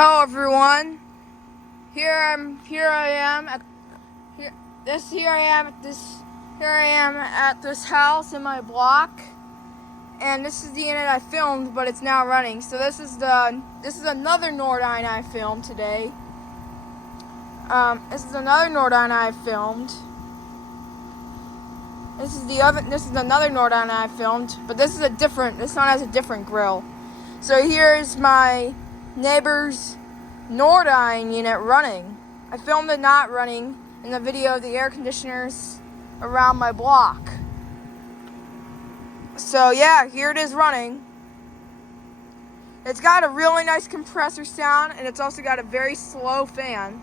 Hello everyone. Here I am at this house in my block, and this is the unit I filmed, but it's now running. So this is another Nordine I filmed today. This is another Nordine I filmed. This is another Nordine I filmed, but this one has a different grill. So here's my neighbor's Nordine unit running. I filmed it not running in the video of the air conditioners around my block. So yeah, here it is running. It's got a really nice compressor sound, and it's also got a very slow fan.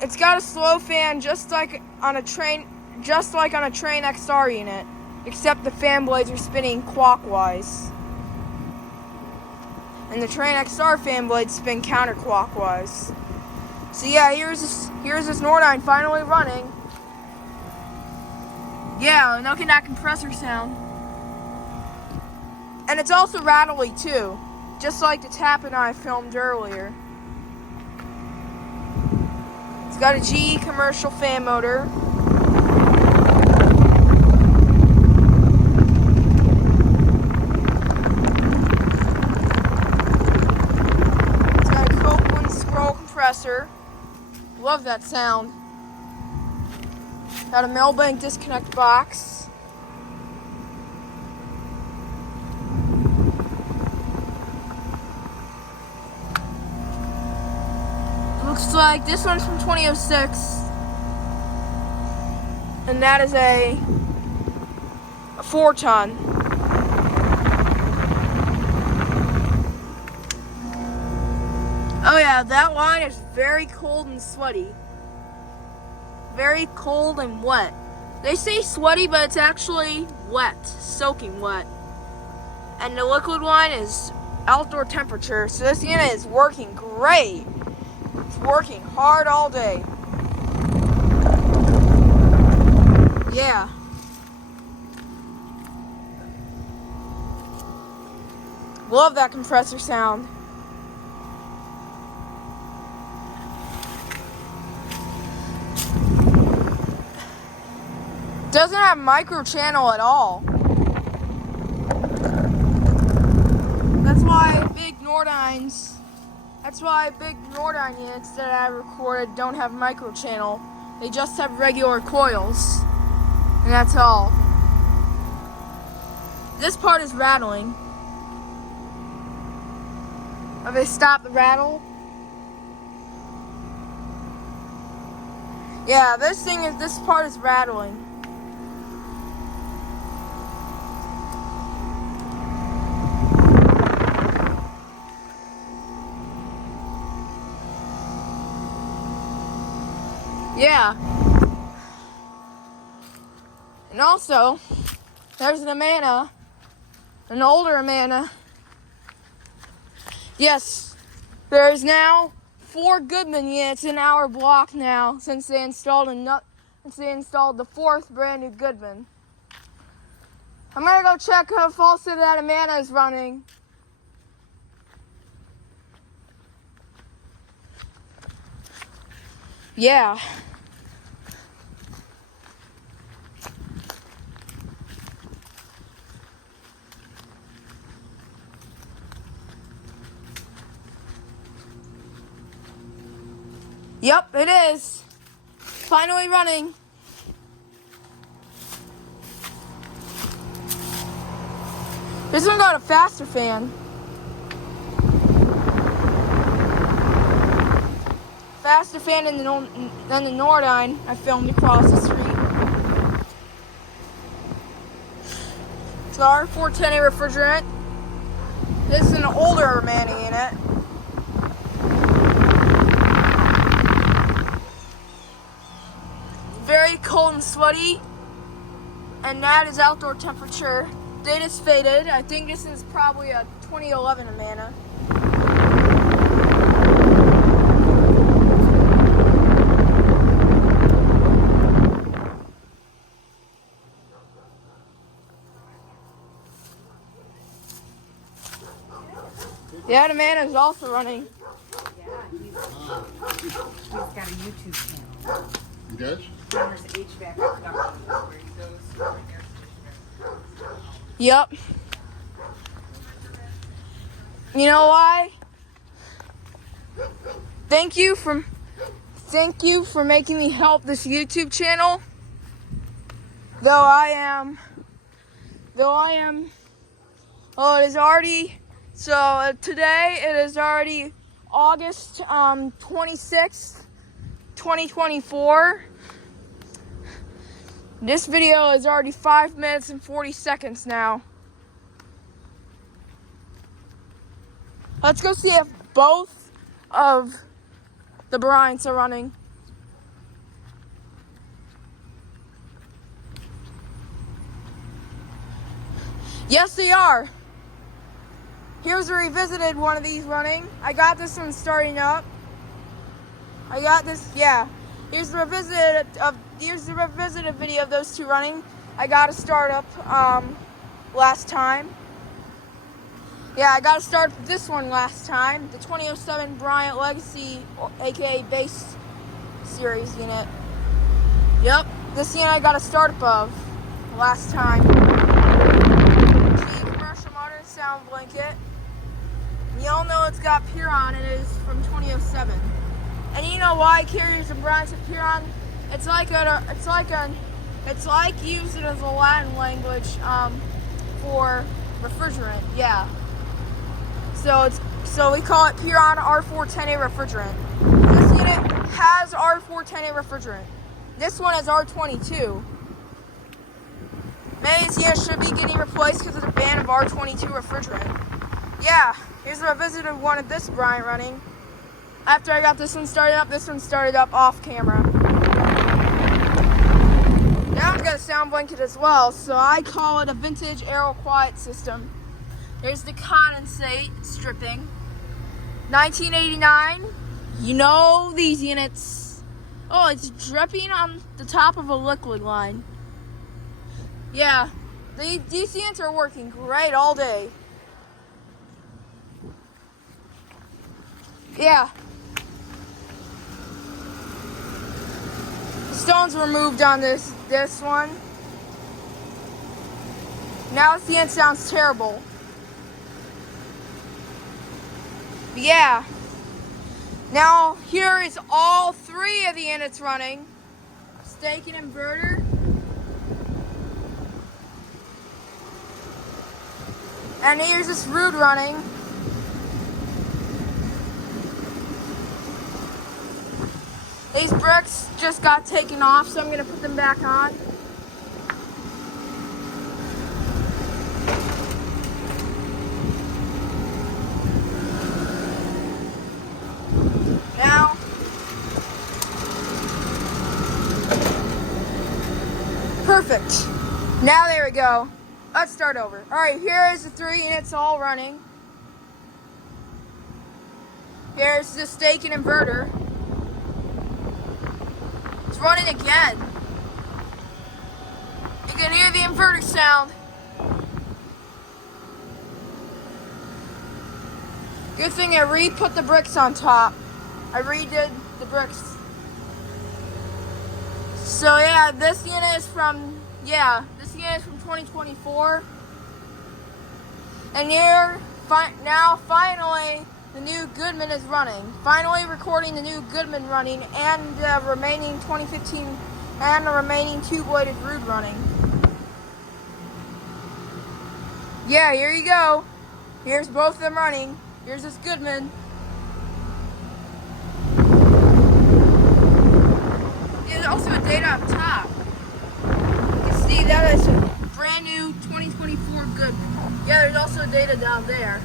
It's got a slow fan just like on a train XR unit, except the fan blades are spinning clockwise. And the Train XR fan blades spin counterclockwise. So yeah, here's this Nordine finally running. Yeah, look at that compressor sound. And it's also rattly too, just like the Tappan I filmed earlier. It's got a GE commercial fan motor. Love that sound. Got a Melbank disconnect box. Looks like this one's from 2006. And that is a 4-ton. Oh yeah, that line is very cold and sweaty. Very cold and wet. They say sweaty, but it's actually wet, soaking wet. And the liquid line is outdoor temperature, so this unit is working great. It's working hard all day. Yeah. Love that compressor sound. Doesn't have micro channel at all. That's why big Nordine units that I recorded don't have micro channel. They just have regular coils. And that's all. This part is rattling. Have they stopped the rattle? Yeah, this part is rattling. Yeah. And also, there's an Amana, an older Amana. Yes, there's now 4 Goodman units in our block now since they installed the 4th brand new Goodman. I'm gonna go check how false that Amana is running. Yeah. Yep, it is. Finally running. This one got a faster fan. Faster fan than the Nordine I filmed across the street. It's our 410A refrigerant. This is an older Amana unit. Very cold and sweaty, and that is outdoor temperature. Data's faded. I think this is probably a 2011 Amana. Yeah, Amana is also running. Yeah, he's got a YouTube channel. He does? Farmer's HVAC production, where he goes to air conditioner. Yep. You know why? Thank you for making me help this YouTube channel. Though I am, well, it is already, so today it is already August 26th, 2024. This video is already 5 minutes and 40 seconds now. Let's go see if both of the Bryants are running. Yes, they are. Here's a revisited one of these running. I got this one starting up. I got this, yeah. Here's the revisited video of those two running. I got a startup last time. Yeah, I got to start this one last time. The 2007 Bryant Legacy, aka Base Series unit. Yep, this unit I got a startup of last time. Commercial modern sound blanket. You all know it's got Puron. It is from 2007. And you know why carriers and Bryants have Puron? It's like used as a Latin language for refrigerant. Yeah. So we call it Puron R410A refrigerant. This unit has R410A refrigerant. This one is R22. Many of these units should be getting replaced because of the ban of R22 refrigerant. Yeah, here's a revisited one of this Bryant running. After I got this one started up off camera. Now I've got a sound blanket as well, so I call it a vintage aero quiet system. There's the condensate stripping. 1989. You know these units. Oh, it's dripping on the top of a liquid line. Yeah, these units are working great all day. Yeah. The stones were removed on this one. Now the unit sounds terrible. Yeah. Now here is all three of the units running. Stake and inverter. And here's this Ruud running. These bricks just got taken off, so I'm gonna put them back on. Now, perfect. Now there we go. Let's start over. All right, here is the three units all running. Here's the stake and inverter. It's running again. You can hear the inverter sound. Good thing I re-put the bricks on top. I redid the bricks. So yeah, this unit is from 2024. And here, now finally, the new Goodman is running. Finally recording the new Goodman running and the remaining 2015 and the remaining two-bladed Ruud running. Yeah, here you go. Here's both of them running. Here's this Goodman. There's also a date up top. You can see that is a brand new 2024 Goodman. Yeah, there's also data down there.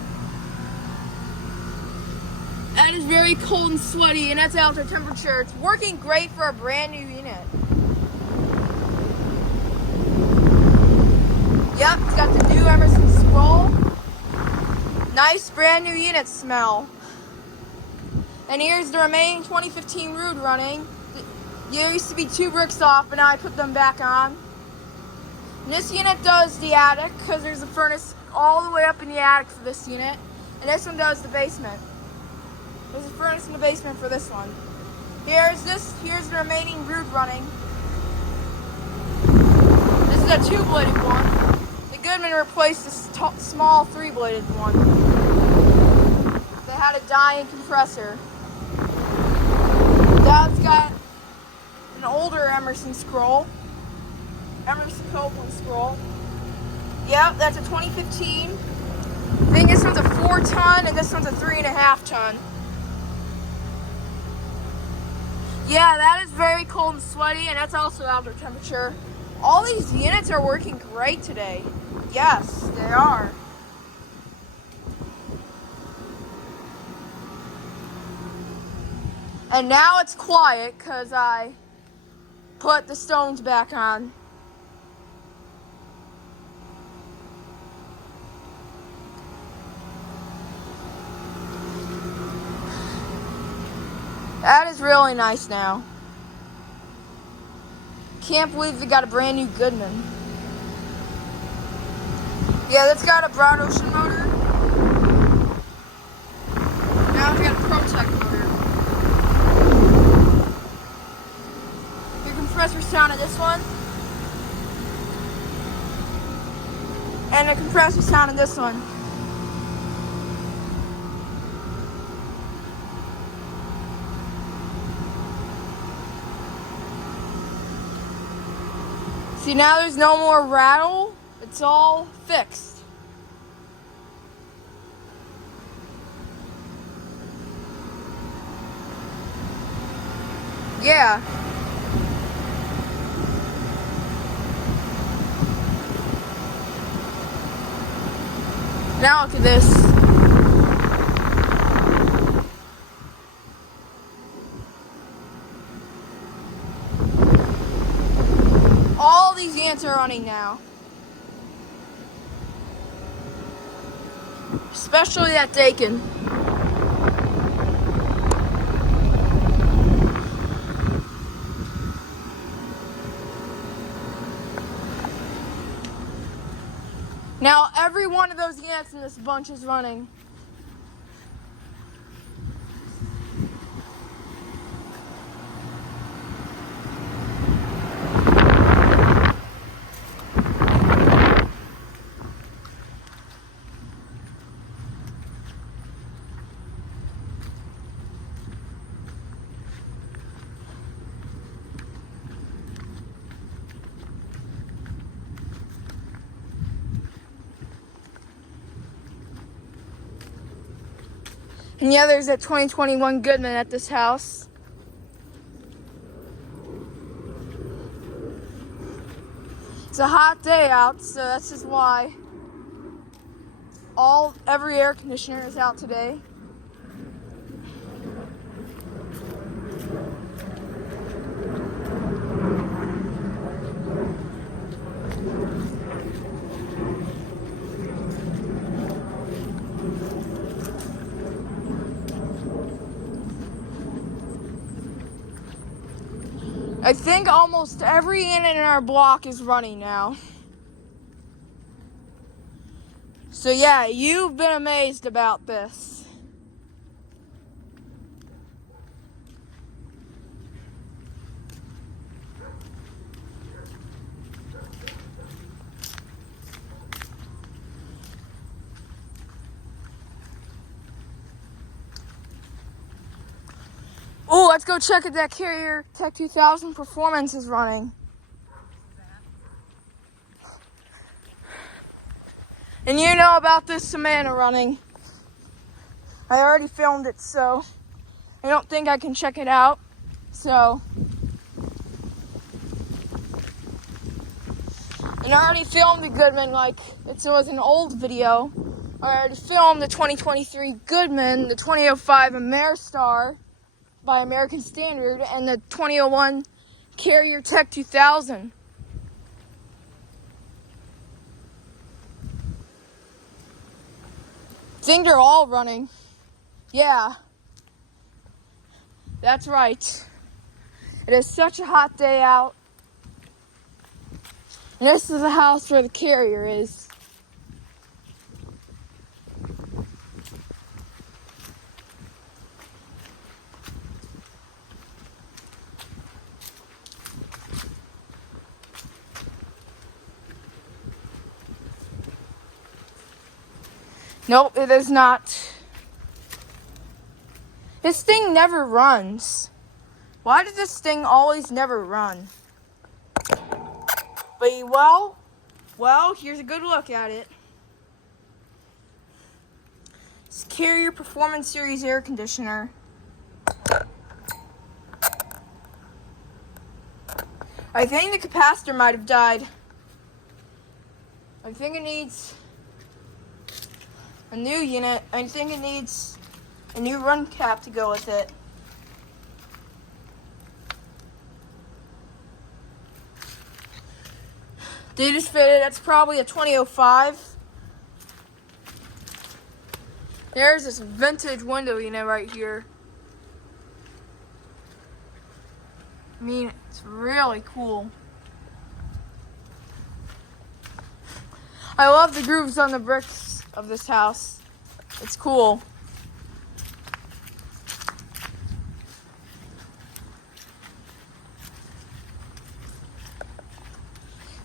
That is very cold and sweaty, and that's outdoor temperature. It's working great for a brand new unit. Yep, it's got the new Emerson scroll. Nice brand new unit smell. And here's the remaining 2015 Ruud running. There used to be two bricks off, but now I put them back on. And this unit does the attic, because there's a furnace all the way up in the attic for this unit. And And this one does the basement. There's a furnace in the basement for this one. Here's the remaining Ruud running. This is a 2-bladed one. The Goodman replaced the small 3-bladed one. They had a dying compressor. Dad's got an older Emerson Copeland scroll. Yep, that's a 2015. I think this one's a 4-ton and this one's a 3.5-ton. Yeah, that is very cold and sweaty, and that's also outdoor temperature. All these units are working great today. Yes, they are. And now it's quiet because I put the stones back on. That is really nice now. Can't believe we got a brand new Goodman. Yeah, that's got a broad ocean motor. Now it's got a ProTech motor. Your compressor sound in this one. And the compressor sound in this one. See, now there's no more rattle. It's all fixed. Yeah. Now look at this. All these ants are running now. Especially that Dakin. Now every one of those ants in this bunch is running. And yeah, there's that 2021 Goodman at this house. It's a hot day out, so that's just why every air conditioner is out today. I think almost every unit in our block is running now. So yeah, you've been amazed about this. Oh, let's go check if that Carrier Tech 2000 performance is running. And you know about this Amana running. I already filmed it, so I don't think I can check it out. So, and I already filmed the Goodman, like it was an old video. I already filmed the 2023 Goodman, the 2005 Ameristar by American Standard, and the 2001 Carrier Tech 2000. I think they're all running. Yeah, that's right. It is such a hot day out. And this is the house where the Carrier is. Nope, it is not. This thing never runs. Why does this thing always never run? But well, here's a good look at it. It's Carrier Performance Series air conditioner. I think the capacitor might have died. I think it needs a new unit. I think it needs a new run cap to go with it. They just fitted. That's probably a 2005. There's this vintage window unit right here. I mean, it's really cool. I love the grooves on the bricks of this house. It's cool.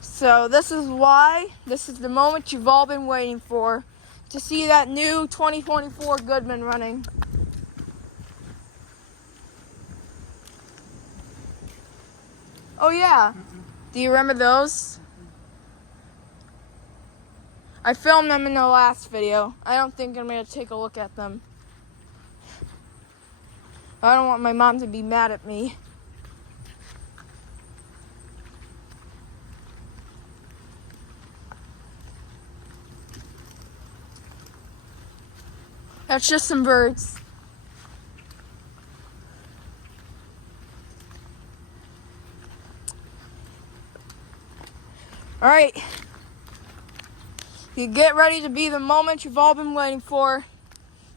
So this is the moment you've all been waiting for, to see that new 2024 Goodman running. Oh yeah, do you remember those? I filmed them in the last video. I don't think I'm going to take a look at them. I don't want my mom to be mad at me. That's just some birds. All right. You get ready to be the moment you've all been waiting for.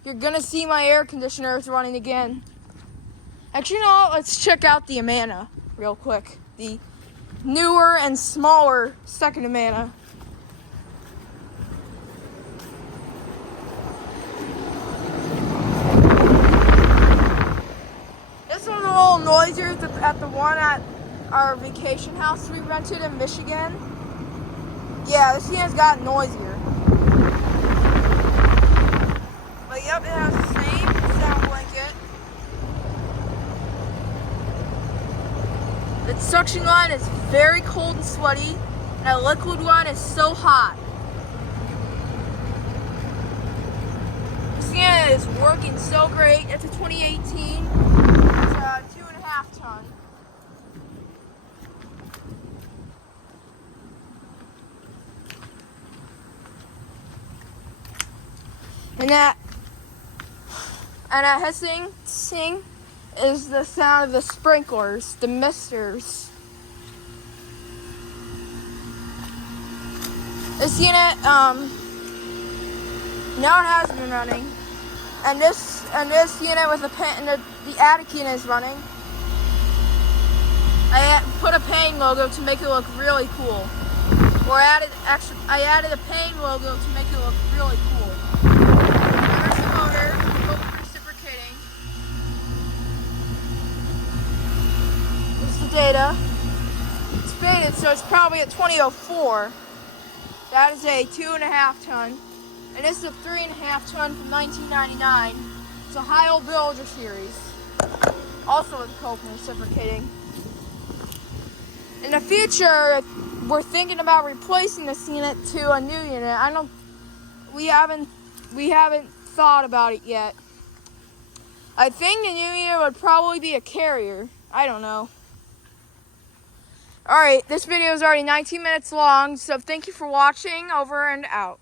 You're gonna see my air conditioners running again. Actually, you know what? Let's check out the Amana real quick. The newer and smaller second Amana. This one's a little noisier at the one at our vacation house we rented in Michigan. Yeah, this unit's got noisier. But yep, it has the same sound blanket. The suction line is very cold and sweaty, and the liquid one is so hot. This unit is working so great. It's a 2018. It's a 2.5 ton. And that hissing is the sound of the sprinklers, the misters. This unit, now it has been running, and this unit with the attic unit is running. I put a Pang logo to make it look really cool. I added a Pang logo to make it look really cool. There's the motor, reciprocating. There's the data. It's faded, so it's probably a 2004. That is a 2.5 ton. And this is a 3.5 ton from 1999. It's a Heil Builder series. Also with coke reciprocating. In the future, we're thinking about replacing this unit to a new unit. We haven't thought about it yet. I think the new unit would probably be a Carrier. I don't know. Alright, this video is already 19 minutes long, so thank you for watching. Over and out.